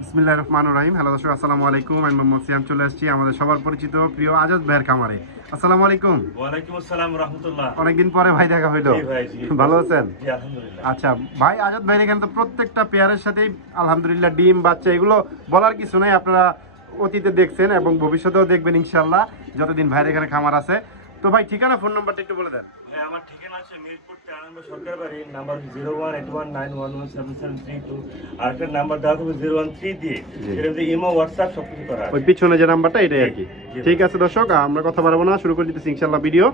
বিসমিল্লাহির রহমানির রহিম। হ্যালো দর্শক, আসসালামু আলাইকুম। আমি মোহাম্মদ সিয়াম চলে আসছি আমাদের সবার পরিচিত প্রিয় আজাদ ভাইয়ের খামারে। আসসালামু আলাইকুম। ওয়ালাইকুম আসসালাম রাহমাতুল্লাহ। অনেকদিন পরে ভাই দেখা হইলো। জি ভাই, জি। ভালো আছেন? জি আলহামদুলিল্লাহ। আচ্ছা ভাই, আজাদ ভাইয়ের এখানে তো প্রত্যেকটা পেয়ারের সাথেই আলহামদুলিল্লাহ ডিম বাচ্চা এগুলো বলার কিছু নাই। আপনারা অতীতে দেখছেন এবং ভবিষ্যতেও দেখবেন ইনশাআল্লাহ যতদিন ভাইয়ের এখানে খামার আছে। তো ভাই ঠিকানা, ফোন নাম্বারটা একটু বলে দেন। হ্যাঁ, আমার ঠিকানা আছে মিরপুর 13 নম্বর সরকার বাড়ি, নাম্বার 01819117732। আর একটা নাম্বার দেওয়া হবে 013 দিয়ে। এর মধ্যে ইমো, হোয়াটসঅ্যাপ সবকিছু করা আছে। ওই পিছনে যে নাম্বারটা এটাই আর কি। জি। ঠিক আছে দর্শক, আমরা কথা বাড়াবো না, শুরু করে দিতেছি ইনশাআল্লাহ ভিডিও।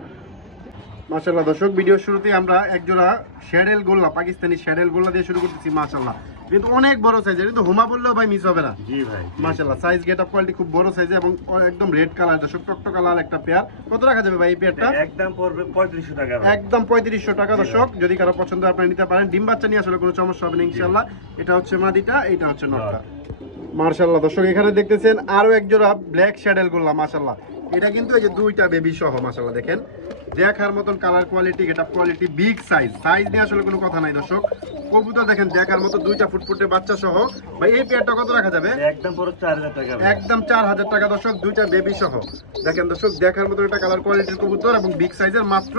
মাশাআল্লাহ দর্শক, ভিডিও শুরুতেই আমরা একজোড়া শ্যাডেল গোল্লা, পাকিস্তানি শ্যাডেল গোল্লা দিয়ে শুরু করতেছি। মাশাআল্লাহ কিন্তু অনেক বড় সাইজের, কিন্তু হুমা বললেও ভাই মিস হবে না। জি ভাই, মাশাআল্লাহ সাইজ গেটআপ কোয়ালিটি খুব বড় সাইজে এবং একদম রেড কালার দর্শক, টকটকা লাল একটা পেয়ার। কত রাখা যাবে ভাই এই পেয়ারটা? একদম পড়বে 3500 টাকা ভাই। একদম 3500 টাকা দর্শক। যদি কারো পছন্দ হয় আপনারা নিতে পারেন। ডিম বাচ্চা নিয়ে আসলে কোনো সমস্যা হবে না ইনশাআল্লাহ। এটা হচ্ছে মাদিটা, এটা হচ্ছে নটটা। মাশাআল্লাহ দর্শক, এখানে দেখতেছেন আরো এক জোড়া ব্ল্যাক শ্যাডেল গোল্লা। মাশাআল্লাহ এটা কিন্তু এই যে দুইটা বেবি সহ। মাশাআল্লাহ দেখেন, দেখার মতন colour quality, getup quality, big size. Size নিয়ে আসলে কোনো কথা নাই দর্শক। কবুতর দেখেন দেখার মতো, দুইটা ফুটফুটে বাচ্চা সহ। ভাই এই পেয়ারটা কত রাখা যাবে? একদম পুরো 4000 টাকা ভাই। একদম 4000 টাকা দর্শক, দুইটা বেবি সহ। দেখেন দর্শক, দেখার মতো একটা কালার কোয়ালিটির কবুতর এবং বিগ সাইজের, মাত্র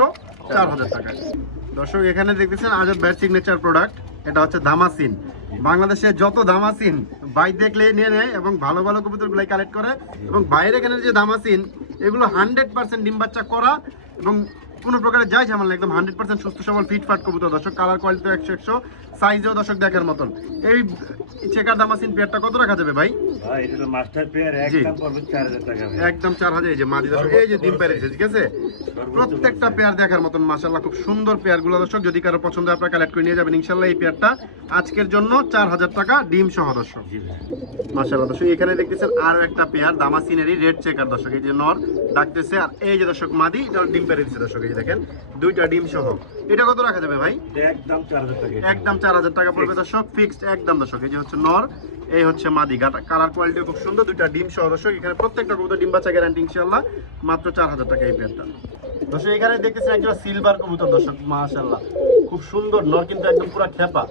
4000 টাকা। দর্শক এখানে দেখতেছেন আজাদ ভাইয়ের সিগনেচার প্রোডাক্ট, এটা হচ্ছে দামাসিন। বাংলাদেশে যত দামাসিন ভাই দেখলে নিয়ে নেয় এবং ভালো ভালো কবুতর গুলাই কালেক্ট করে। এবং বাইরে এখানে যে দামাসিন, এগুলো 100% ডিম বাচ্চা করা এবং কোনো প্রকারের যাই ঝামেলা, একদম 100% সুস্থ সবল ফিটফাট কবুতর দর্শক। কালার কোয়ালিটি 100 সাইজেও দর্শক দেখার মতন। এই চেকার দামাসিন পেয়ারটা কত রাখা যাবে ভাই? ভাই এটা তো মাস্টার পেয়ার, একদম পড়বে 4000 টাকা ভাই। একদম 4000। এই যে মাদি দর্শক, এই যে ডিম পেয়ার, ঠিক আছে? প্রত্যেকটা পেয়ার দেখার মতন মাশাআল্লাহ, খুব সুন্দর পেয়ার গুলো দর্শক। যদি কারো পছন্দ হয় আপনারা কালেক্ট করে নিয়ে যাবেন ইনশাআল্লাহ। এই পেয়ারটা আজকের জন্য 4000 টাকা ডিম সহ দর্শক। জি ভাই, মাশাআল্লাহ দর্শক, এখানে দেখতেছেন আরো একটা পেয়ার দামাসিনেরই রেড চেকার দর্শক। এই যে নর ডাকতেছে, আর এই যে দর্শক মাদি, এটা ডিম পেয়ার দিচ্ছে দর্শক। এই যে দেখেন দুইটা ডিম সহ। এটা কত রাখা যাবে ভাই? একদম 4000 টাকা। একদম 4000 টাকা পড়বে দর্শক, ফিক্সড একদম দর্শক। এই যে হচ্ছে নর, এই হচ্ছে মাদি। কালার কোয়ালিটি খুব সুন্দর, দুইটা ডিম সহ দর্শক। এখানে প্রত্যেকটা কবুতর ডিম বাচ্চা গ্যারান্টি ইনশাআল্লাহ, মাত্র 4000 টাকা এই পেয়ারটা দর্শক। এখানে দেখতেছেন একজন সিলভার কবুতর দর্শক। মাশাআল্লাহ খুব সুন্দর নর, কিন্তু একদম পুরো খেপা।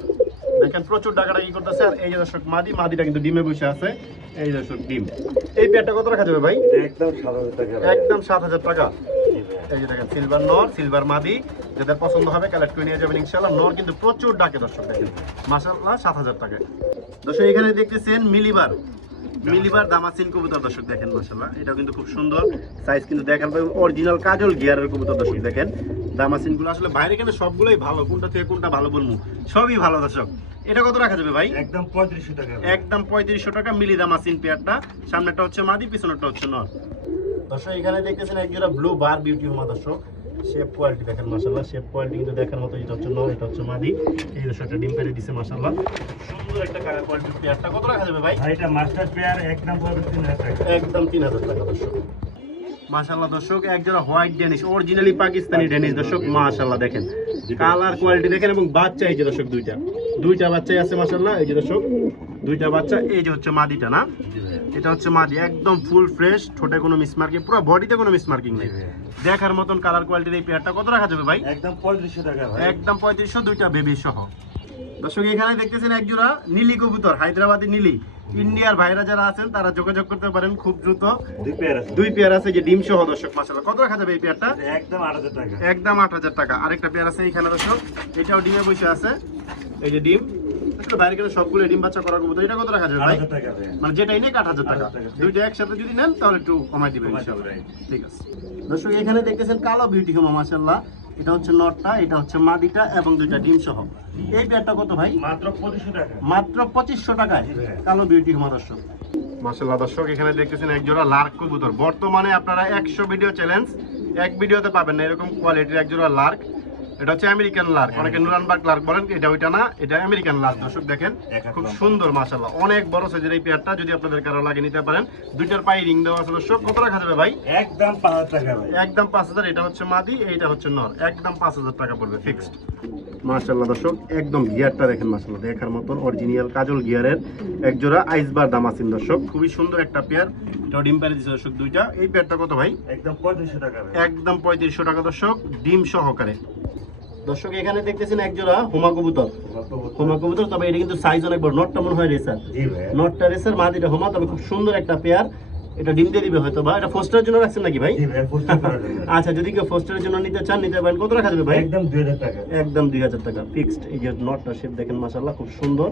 দেখেন প্রচুর টাকাটা কি করতেছে। আর এই যে দর্শক মাদি, মাদিটা কিন্তু ডিমে বসে আছে। এই দর্শক ডিম। এই পেয়ারটা কত রাখা যাবে ভাই? একদম 7000 টাকা। একদম 7000 টাকা। এই যে দেখেন সিলভার নর, সিলভার মাদি, যাদের পছন্দ হবে কালেক্ট করে নিয়ে যাবেন ইনশাআল্লাহ। নর কিন্তু প্রচুর ডাকে দর্শক, দেখেন মাশাআল্লাহ 7000 টাকা দর্শক। এখানে দেখতেছেন মিলিবার, মিলিবার দামাসিন কবুতর দর্শক। দেখেন মাশাআল্লাহ এটা কিন্তু খুব সুন্দর সাইজ, কিন্তু দেখেন অরিজিনাল কাজল গিয়ারের কবুতর দর্শক। দেখেন দামাসিন গুলো আসলে বাইরে কেন সবগুলোই ভালো, কোনটা থেকে কোনটা ভালো বলবো, সবই ভালো দর্শক। এটা কত রাখা যাবে ভাই? একদম 3500 টাকা। একদম 3500 টাকা মিলি দামাসিন পেয়ারটা। সামনেটা হচ্ছে মাদি, পিছনেরটা হচ্ছে নর দর্শক। এখানে দেখতেছেন একজোড়া ব্লু বার বিউটি হুমা দর্শক। শেপ কোয়ালিটি দেখেন মাশাআল্লাহ, শেপ কোয়ালিটি কিন্তু দেখার মতো। এটা হচ্ছে নর, এটা হচ্ছে মাদি। এই দর্শকটা ডিম পেড়ে দিছে মাশাআল্লাহ, সুন্দর একটা কালার কোয়ালিটির পেয়ারটা। কত রাখা যাবে ভাই? ভাই এটা মাস্টার পেয়ার, একদম পড়বে 3000 টাকা। একদম 3000 টাকা দর্শক। মাশাআল্লাহ দর্শক, একজোড়া white Danish, originally Pakistani Danish দর্শক। মাশাআল্লাহ দেখেন কালার কোয়ালিটি দেখেন, এবং বাচ্চা এই যে দর্শক দুইটা বাচ্চাই আছে মাশাআল্লাহ। এই যে দর্শক দুইটা বাচ্চা। এই যে হচ্ছে মাদিটা না, এটা হচ্ছে মাদি, একদম ফুল ফ্রেশ, ঠোঁটে কোনো মিসমার্কিং, পুরো বডিতে কোনো মিসমার্কিং নেই, দেখার মতন কালার কোয়ালিটির এই পেয়ারটা। কত রাখা যাবে ভাই? একদম 3500 টাকা ভাই। একদম 3500, দুইটা বেবি সহ দর্শক। এখানে দেখতেছেন একজোড়া নীলি কবুতর, হায়দ্রাবাদি নীলি। ইন্ডিয়ার ভাইরা যারা আছেন তারা যোগাযোগ করতে পারেন খুব দ্রুত। দুই পেয়ার আছে যে ডিম সহ দর্শক মাশাআল্লাহ। কত রাখা যাবে এই পেয়ারটা? একদম 8000 টাকা। একদম 8000 টাকা। আরেকটা পেয়ার আছে এখানে দর্শক, এটাও ডিমে বসে আছে। এই যে ডিম, আসলে বাইরে গেলে সবগুলো ডিম বাচ্চা করা কবুতর। এটা কত রাখা যাবে ভাই? 8000 টাকা ভাই। মানে যেটাই নেই 8000 টাকা। দুইটা একসাথে যদি নেন তাহলে একটু কমাই দিবেন ইনশাআল্লাহ। ঠিক আছে দর্শক, এখানে দেখতেছেন কালো বিউটি হুমা মাশাআল্লাহ। এটা হচ্ছে নটটা, এটা হচ্ছে মাদিটা, এবং দুইটা ডিম সহ। এই পেয়ারটা কত ভাই? মাত্র 2500 টাকা। মাত্র 2500 টাকায় কালো বিউটি হুমা দর্শক। মাশাআল্লাহ দর্শক, এখানে দেখতেছেন এক জোড়া লার্ক কবুতর। বর্তমানে আপনারা 100 ভিডিও চ্যালেঞ্জ এক ভিডিওতে পাবেন না এরকম কোয়ালিটির এক জোড়া লার্ক। এটা হচ্ছে আমেরিকান লার্ক, অনেকে নুরানবার্গ লার্ক বলেন, এটা ওইটা না, এটা আমেরিকান লার্ক দর্শক। দেখেন খুব সুন্দর মাশাআল্লাহ, অনেক বড় সাইজের এই পেয়ারটা। যদি আপনাদের কারো লাগে নিতে পারেন। দুইটার পায়ে রিং দেওয়া আছে দর্শক। কত রাখা যাবে ভাই? একদম 5000 টাকা ভাই। একদম 5000। এটা হচ্ছে মাদি, এইটা হচ্ছে নর। একদম 5000 টাকা পড়বে ফিক্সড। মাশাআল্লাহ দর্শক, একদম গিয়ারটা দেখেন মাশাআল্লাহ, দেখার মতন অরিজিনাল কাজল গিয়ারের এক জোড়া আইসবার দামাসিন দর্শক। খুবই সুন্দর একটা পেয়ার। এটা ডিম পেড়ে দিছে দর্শক দুইটা। এই পেয়ারটা কত ভাই? একদম 3500 টাকা ভাই। একদম 3500 টাকা দর্শক, ডিম সহকারে। দর্শক এখানে দেখতেছেন এক জোড়া হোমা কবুতর, হোমা কবুতর, তবে এটা কিন্তু সাইজ অনেক বড়, নটটা মনে হয় রেসার, জি ভাই নটটা রেসার, মাদিটা হোমা, তবে খুব সুন্দর একটা পেয়ার। এটা ডিম দিয়ে দিবে হয়তো, বা এটা ফোস্টারের জন্য রাখছেন নাকি ভাই? জি ভাই পোস্ট করার জন্য আচ্ছা, যদি কেউ ফোস্টারের জন্য নিতে চান নিতে পারেন। কত রাখা যাবে ভাই? একদম 2000 টাকা। একদম 2000 টাকা ফিক্সড। এই যে নটটা শেপ দেখেন মাশাআল্লাহ খুব সুন্দর।